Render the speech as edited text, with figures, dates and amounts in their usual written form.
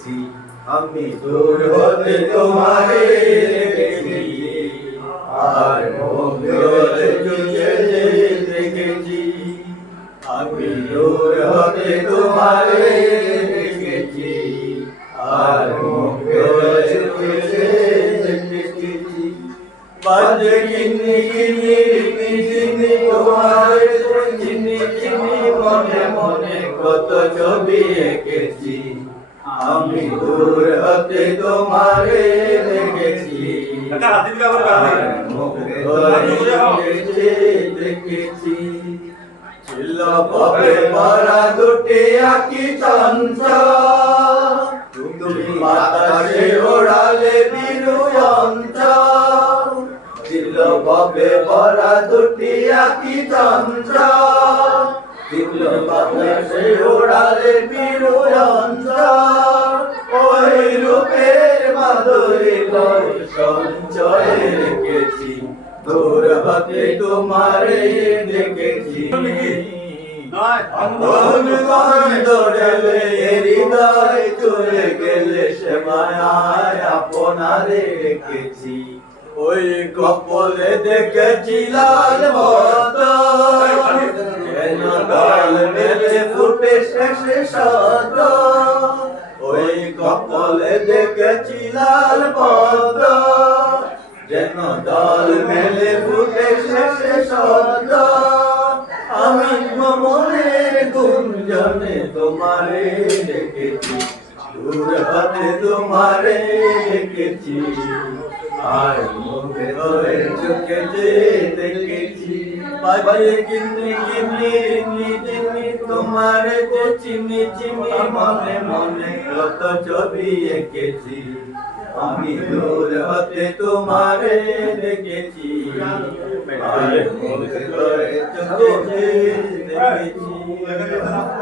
দেখেছি, আমি দূর হতে তোমারে দেখেছি, আর মঙ্গলে চুকে দেখেছি, আমি দূর হতে তোমারে দেখেছি, আর মঙ্গলে চুকে দেখেছি। বাজে কিনি কিনি রিমি চিনি তোমারে চিনি চিনি, মনে মনে কত ছবি এঁকেছি, আমি দূর হতে তোমারে দেখেছি, দেখেছি। ছিল ভবে ভরা দুটি আঁকি চঞ্চল, তুমি বাতাসে ওড়ালে বিরুয়ঞ্চল। ছিল ভবে ভরা দুটি আঁকি চঞ্চল, ছিল বাতাসে ওড়ালে বিরুয়ঞ্চল। ওই রূপের মাধুরী সঞ্চয় রেখেছি, দূর হতে তোমারে দেখেছি। হৃদয় চলে গেলে সে মায়ায় আপনারে রেখেছি, ওই কপলে দেখেছি লাল বদন, যেন দল মেলে ফুটে শেষে সদন। ওই কপলে দেখেছি লাল বদন, যেন দল মেলে ফুটে শেষে সদন। আমি মনের গুঞ্জনে তোমারে দেখেছি, দূর হতে তোমারে দেখেছি, আর মুখে ধরে চোখে দেখেছি। বাজে কিনি কিনি রিমি চিনি তোমারে যে চিনি চিনি, মনে মনে কত ছবি এঁকেছি, আমি দূর হতে তোমারে দেখেছি, আর মুখে ধরে চোখে দেখেছি।